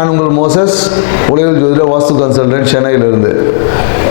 நான் உங்கள் மோசஸ் உலக ஜோதிட வாஸ்து கன்சல்டன்ட் சென்னையிலிருந்து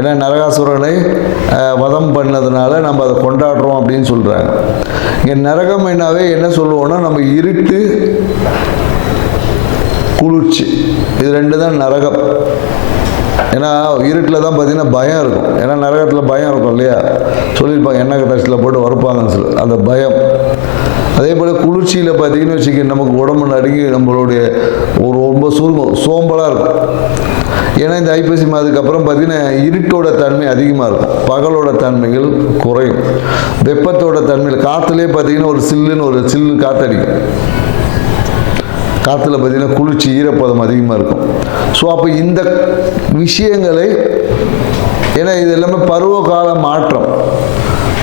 ஏன்னா நரகாசுரனை வதம் பண்ணதுனால நம்ம அதை கொண்டாடுறோம் அப்படின்னு சொல்கிறாங்க இங்கே நரகம் என்னாவே என்ன சொல்லுவோம்னா நம்ம இருட்டு குளிர்ச்சி இது ரெண்டு தான் நரகம் ஏன்னா இருட்டில் தான் பார்த்தீங்கன்னா பயம் இருக்கும் ஏன்னா நரகத்தில் பயம் இருக்கும் இல்லையா சொல்லியிருப்பாங்க எண்ணெய் கட்டத்தில் போட்டு வரப்பாங்கன்னு சொல்லி அந்த பயம் அதே போல் குளிர்ச்சியில் பார்த்தீங்கன்னு வச்சுக்கோங்க நமக்கு உடம்பு நடுங்கி நம்மளுடைய ஒரு ரொம்ப சுருங்கும் சோம்பலாக இருக்கும் ஏன்னா இந்த ஐப்பசி மாதத்துக்கு அப்புறம் பார்த்திங்கன்னா இருட்டோட தன்மை அதிகமாக இருக்கும் பகலோட தன்மைகள் குறையும் வெப்பத்தோட தன்மையில் காற்றுலேயே பார்த்தீங்கன்னா ஒரு சில்லுன்னு ஒரு சில்லு காற்றடிக்கும் காற்றுல பார்த்தீங்கன்னா குளிர்ச்சி ஈரப்பதம் அதிகமாக இருக்கும் ஸோ அப்போ இந்த விஷயங்களை ஏன்னா இது எல்லாமே பருவகால மாற்றம்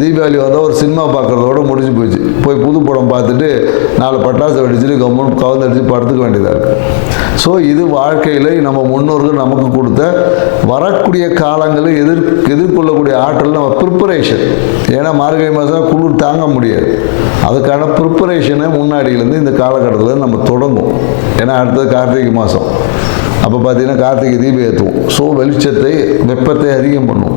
தீபாவளி வந்தால் ஒரு சினிமா பார்க்குறதோட முடிஞ்சு போச்சு போய் புது படம் பார்த்துட்டு நாலு பட்டாசு வெடிச்சுட்டு கம்முன்னு கவர்ந்தடிச்சு படுத்துக்க வேண்டியதாக இருக்குது ஸோ இது வாழ்க்கையில் நம்ம முன்னோர்கள் நமக்கு கொடுத்த வரக்கூடிய காலங்களில் எதிர் எதிர்கொள்ளக்கூடிய ஆற்றல் நம்ம ப்ரிப்பரேஷன் ஏன்னா மார்கழி மாதம் குளிர் தாங்க முடியாது அதுக்கான ப்ரிப்பரேஷனை முன்னாடியிலேருந்து இந்த காலகட்டத்தில் நம்ம தொடங்கும் ஏன்னா அடுத்தது கார்த்திகை மாதம் அப்போ பார்த்தீங்கன்னா கார்த்திகை தீபம் ஏற்றுவோம் ஸோ வெளிச்சத்தை வெப்பத்தை அதிகம் பண்ணும்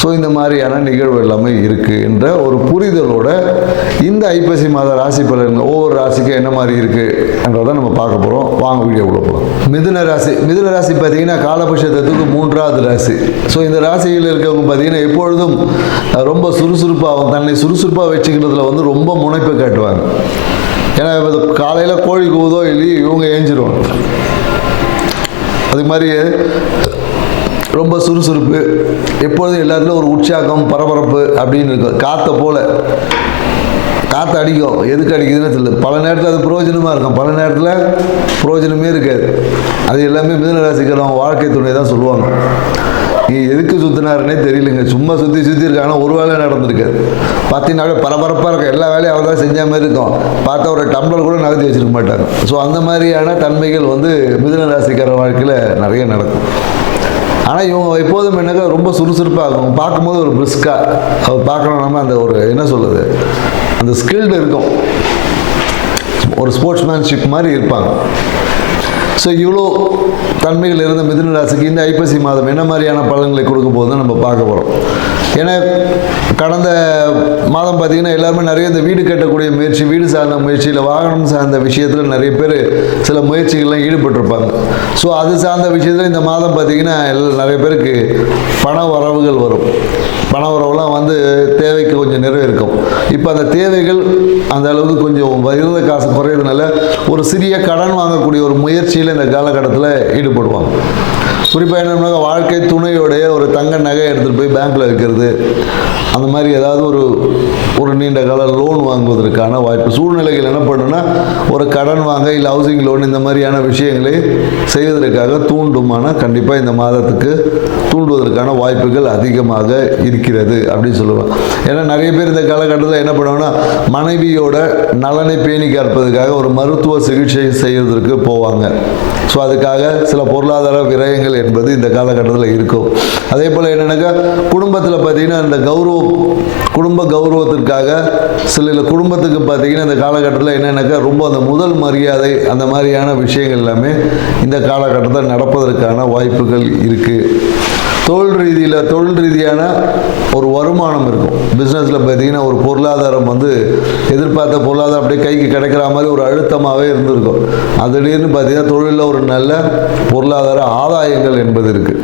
ஸோ இந்த மாதிரியான நிகழ்வு எல்லாமே இருக்குது என்ற ஒரு புரிதலோட இந்த ஐப்பசி மாத ராசி பலன்கள் ஒவ்வொரு ராசிக்கும் என்ன மாதிரி இருக்குன்றதை நம்ம பார்க்க போகிறோம் வாங்க கூட போகலாம் மிதுன ராசி மிதுன ராசி பார்த்தீங்கன்னா காலபட்சத்துக்கு மூன்றாவது ராசி ஸோ இந்த ராசியில் இருக்கவங்க பார்த்தீங்கன்னா எப்பொழுதும் ரொம்ப சுறுசுறுப்பாக தன்னை சுறுசுறுப்பாக வச்சுக்கிறதுல வந்து ரொம்ப முனைப்பு காட்டுவாங்க ஏன்னா காலையில் கோழி கூதோ இல்லையோ இவங்க ஏஞ்சிடுவாங்க அது மாதிரி ரொம்ப சுறுசுறுப்பு எப்பொழுதும் எல்லாத்துலேயும் ஒரு உற்சாகம் பரபரப்பு அப்படின்னு இருக்கும் காற்றை போல் காற்று அடிக்கும் எதுக்கு அடிக்குதுன்னு தெரியல பல நேரத்தில் அது பிரயோஜனமாக இருக்கும் பல நேரத்தில் பிரயோஜனமே இருக்காது அது எல்லாமே மிதனராசிக்கிறவங்க வாழ்க்கை துணை தான் சொல்லுவாங்க நீ எதுக்கு சுத்தினாருன்னே தெரியலங்க சும்மா சுற்றி சுற்றி இருக்காங்க ஒரு வேலை நடந்திருக்காரு பார்த்தீங்கன்னாவே பரபரப்பாக இருக்கும் எல்லா வேலையும் அவர் தான் செஞ்ச மாதிரி இருக்கும் பார்த்தா ஒரு டம்ளர் கூட நகர்த்தி வச்சிருக்க மாட்டாங்க ஸோ அந்த மாதிரியான தன்மைகள் வந்து மிதன ராசிக்கார வாழ்க்கையில் நிறைய நடக்கும் ஆனால் இவங்க எப்போதும் என்னக்கா ரொம்ப சுறுசுறுப்பாக இருக்கும் பார்க்கும்போது ஒரு பிரிஸ்காக அவர் பார்க்கணும்னா அந்த ஒரு என்ன சொல்லுது அந்த ஸ்கில்டு இருக்கும் ஒரு ஸ்போர்ட்ஸ்மேன்ஷிப் மாதிரி இருப்பாங்க ஸோ இவ்வளோ தன்மைகள் இருந்த மிதுன ராசிக்கு இந்த ஐப்பசி மாதம் என்ன மாதிரியான பலன்களை கொடுக்க போது நம்ம பார்க்க போகிறோம் ஏன்னா கடந்த மாதம் பார்த்திங்கன்னா எல்லாருமே நிறைய இந்த வீடு கட்டக்கூடிய முயற்சி வீடு சார்ந்த முயற்சியில் வாகனம் சார்ந்த விஷயத்தில் நிறைய பேர் சில முயற்சிகள்லாம் ஈடுபட்டிருப்பாங்க ஸோ அது சார்ந்த விஷயத்தில் இந்த மாதம் பார்த்திங்கன்னா நிறைய பேருக்கு பண வரவுகள் வரும் பண உறவுலாம் வந்து தேவைக்கு கொஞ்சம் இருக்கும் இப்போ அந்த தேவைகள் அந்த அளவுக்கு கொஞ்சம் இருந்த காசு குறையிறதுனால ஒரு சிறிய கடன் வாங்கக்கூடிய ஒரு முயற்சியில் இந்த காலகட்டத்தில் ஈடுபடுவாங்க குறிப்பாக என்ன வாழ்க்கை துணையோடைய ஒரு தங்க நகை எடுத்துகிட்டு போய் பேங்க்கில் வைக்கிறது அந்த மாதிரி ஏதாவது ஒரு ஒரு நீண்ட கால லோன் வாங்குவதற்கான வாய்ப்பு சூழ்நிலைகள் என்ன பண்ணுன்னா ஒரு கடன் வாங்க இல்லை ஹவுசிங் லோன் இந்த மாதிரியான விஷயங்களை செய்வதற்காக தூண்டுமானால் கண்டிப்பாக இந்த மாதத்துக்கு தூண்டுவதற்கான வாய்ப்புகள் அதிகமாக இருக்கிறது அப்படின்னு சொல்லுவாங்க ஏன்னா நிறைய பேர் இந்த காலகட்டத்தில் என்ன பண்ணுவாங்கன்னா மனைவியோட நலனை பேணி காப்பதற்காக ஒரு மருத்துவ சிகிச்சை செய்வதற்கு போவாங்க ஸோ அதுக்காக சில பொருளாதார விரயங்கள் என்பது இந்த காலகட்டத்தில் இருக்கும் அதே போல் என்னென்னாக்கா குடும்பத்தில் பார்த்தீங்கன்னா இந்த கௌரவம் குடும்ப கௌரவத்திற்காக சில குடும்பத்துக்கு பார்த்தீங்கன்னா இந்த காலகட்டத்தில் என்னென்னாக்கா ரொம்ப அந்த முதல் மரியாதை அந்த மாதிரியான விஷயங்கள் எல்லாமே இந்த காலகட்டத்தில் நடப்பதற்கான வாய்ப்புகள் இருக்குது தொழில் ரீதியில் தொழில் ரீதியான ஒரு வருமானம் இருக்கும் பிஸ்னஸில் பார்த்தீங்கன்னா ஒரு பொருளாதாரம் வந்து எதிர்பார்த்த பொருளாதாரம் அப்படியே கைக்கு கிடைக்கிற மாதிரி ஒரு அழுத்தமாகவே இருந்திருக்கும் அது பார்த்தீங்கன்னா தொழிலில் ஒரு நல்ல பொருளாதார ஆதாயங்கள் என்பது இருக்குது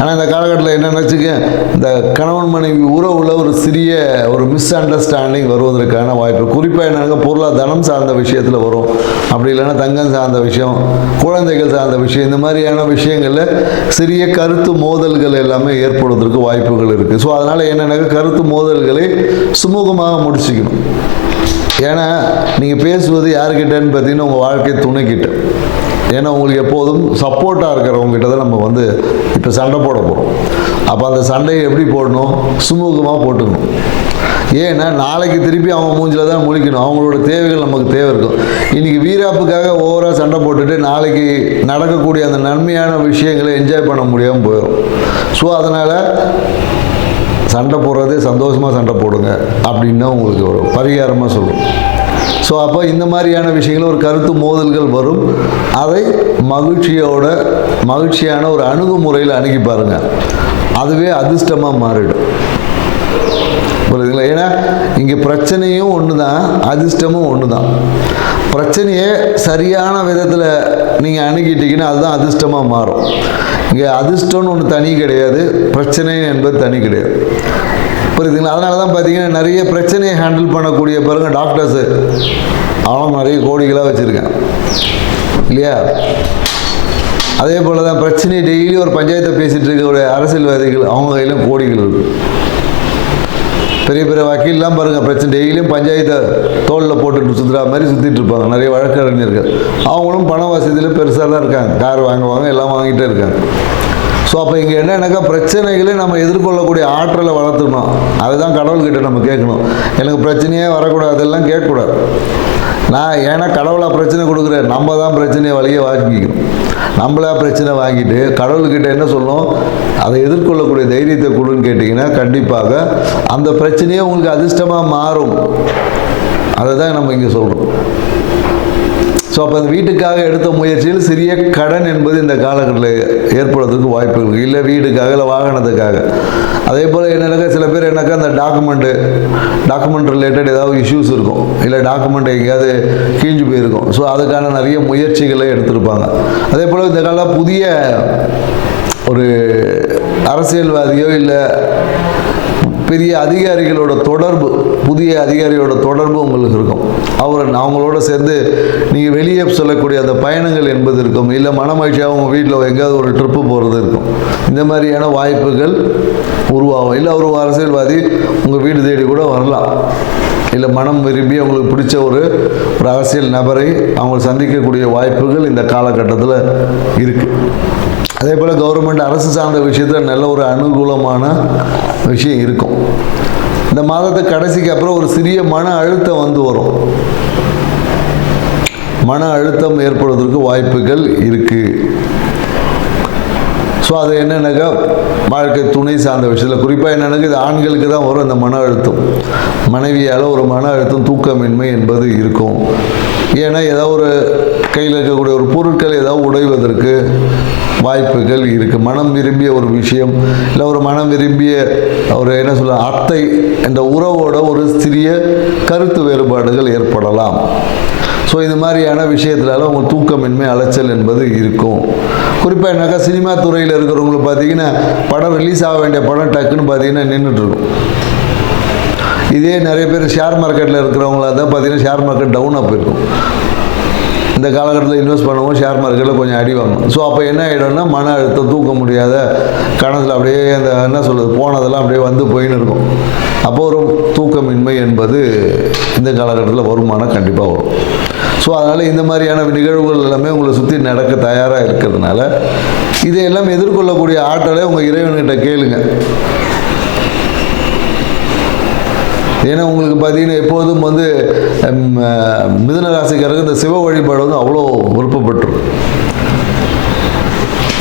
ஆனால் இந்த காலகட்டத்தில் என்ன வச்சுக்க இந்த கணவன் மனைவி உறவுல ஒரு சிறிய ஒரு மிஸ் அண்டர்ஸ்டாண்டிங் வருவதற்கான வாய்ப்பு குறிப்பாக என்னென்னா பொருளாதாரம் சார்ந்த விஷயத்தில் வரும் அப்படி இல்லைன்னா தங்கம் சார்ந்த விஷயம் குழந்தைகள் சார்ந்த விஷயம் இந்த மாதிரியான விஷயங்களில் சிறிய கருத்து மோதல்கள் எல்லாமே ஏற்படுவதற்கு வாய்ப்புகள் இருக்குது ஸோ அதனால் என்னென்னாக்கா கருத்து மோதல்களை சுமூகமாக முடிச்சுக்கணும் ஏன்னா நீங்கள் பேசுவது யாருக்கிட்டன்னு பார்த்தீங்கன்னா உங்கள் வாழ்க்கை துணைக்கிட்ட ஏன்னா உங்களுக்கு எப்போதும் சப்போர்ட்டாக இருக்கிறவங்ககிட்ட தான் நம்ம வந்து இப்போ சண்டை போட போகிறோம் அப்போ அந்த சண்டையை எப்படி போடணும் சுமூகமாக போட்டுக்கணும் ஏன்னா நாளைக்கு திருப்பி அவங்க மூஞ்சில் தான் முழிக்கணும் அவங்களோட தேவைகள் நமக்கு தேவை இருக்கும் இன்றைக்கி வீராப்புக்காக ஓவராக சண்டை போட்டுட்டு நாளைக்கு நடக்கக்கூடிய அந்த நன்மையான விஷயங்களை என்ஜாய் பண்ண முடியாமல் போயிடும் ஸோ அதனால் சண்டை போடுறதே சந்தோஷமாக சண்டை போடுங்க அப்படின்னு உங்களுக்கு ஒரு பரிகாரமாக சொல்லுவோம் ஸோ அப்போ இந்த மாதிரியான விஷயங்கள் ஒரு கருத்து மோதல்கள் வரும் அதை மகிழ்ச்சியோட மகிழ்ச்சியான ஒரு அணுகுமுறையில் அணுகி பாருங்கள் அதுவே அதிர்ஷ்டமாக மாறிடும் புரியுதுங்களா ஏன்னா இங்கே பிரச்சனையும் ஒன்று தான் அதிர்ஷ்டமும் ஒன்று தான் பிரச்சனையை சரியான விதத்தில் நீங்கள் அணுகிட்டீங்கன்னா அதுதான் அதிர்ஷ்டமாக மாறும் இங்கே அதிர்ஷ்டம்னு ஒன்று தனி கிடையாது பிரச்சனை என்பது தனி கிடையாது புரியுதுங்களா அதனால தான் பார்த்தீங்கன்னா நிறைய பிரச்சனையை ஹேண்டில் பண்ணக்கூடிய பாருங்கள் டாக்டர்ஸு அவனும் நிறைய கோடிகளாக வச்சுருக்கேன் இல்லையா அதே போல் தான் பிரச்சனை டெய்லி ஒரு பஞ்சாயத்தை பேசிகிட்டு இருக்கக்கூடிய அரசியல்வாதிகள் அவங்க கையிலும் கோடிகள் இருக்குது பெரிய பெரிய வக்கீல்லாம் பாருங்கள் பிரச்சனை டெய்லியும் பஞ்சாயத்தை தோளில் போட்டுட்டு சுற்றுறா மாதிரி சுற்றிட்டு இருப்பாங்க நிறைய வழக்கறிஞர்கள் அவங்களும் பண வசதியில் பெருசாக தான் இருக்காங்க கார் வாங்குவாங்க எல்லாம் வாங்கிட்டே இருக்காங்க ஸோ அப்போ இங்கே என்னென்னாக்கா பிரச்சனைகளை நம்ம எதிர்கொள்ளக்கூடிய ஆற்றலை வளர்த்துக்கணும் அதுதான் கடவுள்கிட்ட நம்ம கேட்கணும் எனக்கு பிரச்சனையே வரக்கூடாது அதெல்லாம் கேட்கக்கூடாது நான் ஏன்னா கடவுளாக பிரச்சனை கொடுக்குறேன் நம்ம தான் பிரச்சனையை வழியை வாங்கிக்கணும் நம்மளா பிரச்சனை வாங்கிட்டு கடவுள்கிட்ட என்ன சொல்லணும் அதை எதிர்கொள்ளக்கூடிய தைரியத்தை கொடுன்னு கேட்டிங்கன்னா கண்டிப்பாக அந்த பிரச்சனையே உங்களுக்கு அதிர்ஷ்டமாக மாறும் அதை தான் நம்ம இங்கே சொல்கிறோம் ஸோ அப்போ அந்த வீட்டுக்காக எடுத்த முயற்சியில் சிறிய கடன் என்பது இந்த காலகட்டத்தில் ஏற்படுறதுக்கு வாய்ப்பு இருக்குது இல்லை வீடுக்காக இல்லை வாகனத்துக்காக அதே போல் என்னென்னக்கா சில பேர் என்னக்கா அந்த டாக்குமெண்ட்டு டாக்குமெண்ட் ரிலேட்டட் ஏதாவது இஷ்யூஸ் இருக்கும் இல்லை டாக்குமெண்ட் எங்கேயாவது கீழ்ந்து போயிருக்கும் ஸோ அதுக்கான நிறைய முயற்சிகளை எடுத்திருப்பாங்க அதே போல் இந்த காலம் புதிய ஒரு அரசியல்வாதியோ இல்லை பெரிய அதிகாரிகளோட தொடர்பு புதிய அதிகாரியோட தொடர்பு உங்களுக்கு இருக்கும் அவர் அவங்களோட சேர்ந்து நீங்கள் வெளியே சொல்லக்கூடிய அந்த பயணங்கள் என்பது இருக்கும் இல்லை மனமகிழ்ச்சியாக உங்கள் வீட்டில் எங்கேயாவது ஒரு ட்ரிப்பு போகிறது இருக்கும் இந்த மாதிரியான வாய்ப்புகள் உருவாகும் இல்லை அவர் அரசியல்வாதி உங்கள் வீடு தேடி கூட வரலாம் இல்லை மனம் விரும்பி அவங்களுக்கு பிடிச்ச ஒரு ஒரு அரசியல் நபரை அவங்க சந்திக்கக்கூடிய வாய்ப்புகள் இந்த காலகட்டத்தில் இருக்குது அதே போல் கவர்மெண்ட் அரசு சார்ந்த விஷயத்தில் நல்ல ஒரு அனுகூலமான விஷயம் இருக்கும் இந்த மாதத்தை கடைசிக்கு அப்புறம் ஒரு சிறிய மன அழுத்தம் வந்து வரும் மன அழுத்தம் ஏற்படுவதற்கு வாய்ப்புகள் இருக்குது ஸோ அது என்னென்னாக்கா வாழ்க்கை துணை சார்ந்த விஷயத்தில் குறிப்பாக என்னென்னாக்கா இது ஆண்களுக்கு தான் வரும் அந்த மன அழுத்தம் மனைவியால் ஒரு மன அழுத்தம் தூக்கமின்மை என்பது இருக்கும் ஏன்னா ஏதோ ஒரு கையில் இருக்கக்கூடிய ஒரு பொருட்கள் ஏதாவது உடைவதற்கு வாய்ப்புகள் இருக்குது மனம் விரும்பிய ஒரு விஷயம் இல்லை ஒரு மனம் விரும்பிய ஒரு என்ன சொல்ல அத்தை என்ற உறவோட ஒரு சிறிய கருத்து வேறுபாடுகள் ஏற்படலாம் ஸோ இது மாதிரியான விஷயத்தினால உங்கள் தூக்கமின்மை அலைச்சல் என்பது இருக்கும் குறிப்பாக என்னக்கா சினிமா துறையில் இருக்கிறவங்களுக்கு பார்த்தீங்கன்னா படம் ரிலீஸ் ஆக வேண்டிய படம் டக்குன்னு பார்த்தீங்கன்னா நின்றுட்டுருக்கும் இதே நிறைய பேர் ஷேர் மார்க்கெட்டில் இருக்கிறவங்களா தான் பார்த்தீங்கன்னா ஷேர் மார்க்கெட் டவுனாக போயிருக்கும் இந்த காலகட்டத்தில் இன்வெஸ்ட் பண்ணவும் ஷேர் மார்க்கெட்டில் கொஞ்சம் அடி வாங்கும் ஸோ அப்போ என்ன ஆகிடும்னா மன அழுத்தம் தூக்க முடியாத கணத்தில் அப்படியே அந்த என்ன சொல்கிறது போனதெல்லாம் அப்படியே வந்து போயின்னு இருக்கும் அப்போ ஒரு தூக்கமின்மை என்பது இந்த காலகட்டத்தில் வருமானம் கண்டிப்பாக வரும் ஸோ அதனால் இந்த மாதிரியான நிகழ்வுகள் எல்லாமே உங்களை சுற்றி நடக்க தயாராக இருக்கிறதுனால இதையெல்லாம் எதிர்கொள்ளக்கூடிய ஆற்றலை உங்கள் இறைவன்கிட்ட கேளுங்க ஏன்னா உங்களுக்கு பார்த்தீங்கன்னா எப்போதும் வந்து மிதன ராசிக்காரருக்கு இந்த சிவ வழிபாடு வந்து அவ்வளோ விருப்பப்பட்டுரும்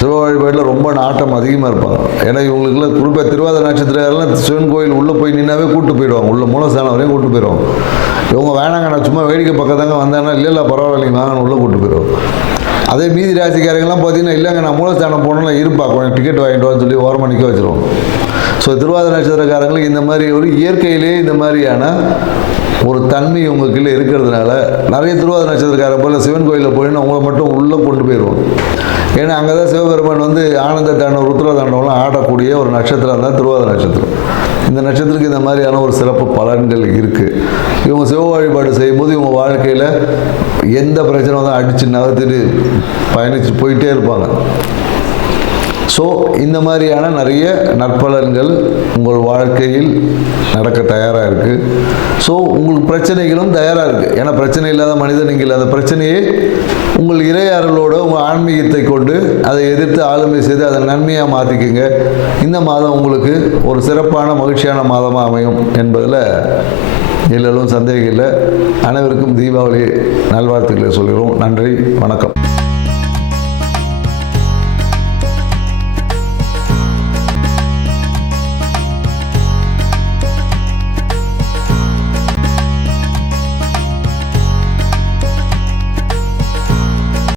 சிவ வழிபாட்டில் ரொம்ப நாட்டம் அதிகமாக இருப்பாங்க ஏன்னா இவங்களுக்குலாம் குறிப்பாக திருவாதிர நட்சத்திரம் சிவன் கோயில் உள்ளே போய் நின்னாவே கூப்பிட்டு போயிடுவாங்க உள்ள மூலஸ்தானம் வரையும் கூப்பிட்டு போயிடுவாங்க இவங்க வேணாங்க நான் சும்மா வேடிக்கை பக்கத்தாங்க வந்தாங்கன்னா இல்லை இல்லை பரவாயில்லைங்க வாங்க உள்ளே கூப்பிட்டு போயிடுவோம் அதே மீதி ராசிக்காரங்கெல்லாம் பார்த்தீங்கன்னா இல்லைங்க நான் மூலஸ்தானம் போனோம்னா இருப்பா கொஞ்சம் டிக்கெட் வாங்கிட்டு சொல்லி ஓரம் நிற்க வச்சுருவோம் ஸோ திருவாதிர நட்சத்திரக்காரங்களுக்கு இந்த மாதிரி ஒரு இயற்கையிலேயே இந்த மாதிரியான ஒரு தன்மை உங்களுக்குள்ள இருக்கிறதுனால நிறைய திருவாதிர நட்சத்திரக்காரன் போல் சிவன் கோயிலில் போயின்னு உங்களை மட்டும் உள்ளே கொண்டு போயிடுவோம் ஏன்னா அங்கே தான் சிவபெருமான் வந்து ஆனந்த தாண்டவம் ருத்ர தாண்டவம்லாம் ஆடக்கூடிய ஒரு நட்சத்திரம் தான் திருவாதிர நட்சத்திரம் இந்த நட்சத்திரத்துக்கு இந்த மாதிரியான ஒரு சிறப்பு பலன்கள் இருக்குது இவங்க சிவ வழிபாடு செய்யும்போது இவங்க வாழ்க்கையில் எந்த பிரச்சனை தான் அடித்து நகர்த்திட்டு பயணித்து போயிட்டே இருப்பாங்க ஸோ இந்த மாதிரியான நிறைய நற்பலன்கள் உங்கள் வாழ்க்கையில் நடக்க தயாராக இருக்குது ஸோ உங்களுக்கு பிரச்சனைகளும் தயாராக இருக்குது ஏன்னா பிரச்சனை இல்லாத மனிதன் நீங்கள் அந்த பிரச்சனையை உங்கள் இறையாறலோட உங்கள் ஆன்மீகத்தை கொண்டு அதை எதிர்த்து ஆளுமை செய்து அதை நன்மையாக மாற்றிக்குங்க இந்த மாதம் உங்களுக்கு ஒரு சிறப்பான மகிழ்ச்சியான மாதமாக அமையும் என்பதில் எல்லோரும் சந்தேகம் இல்லை அனைவருக்கும் தீபாவளி நல்வாழ்த்துக்களை சொல்கிறோம் நன்றி வணக்கம்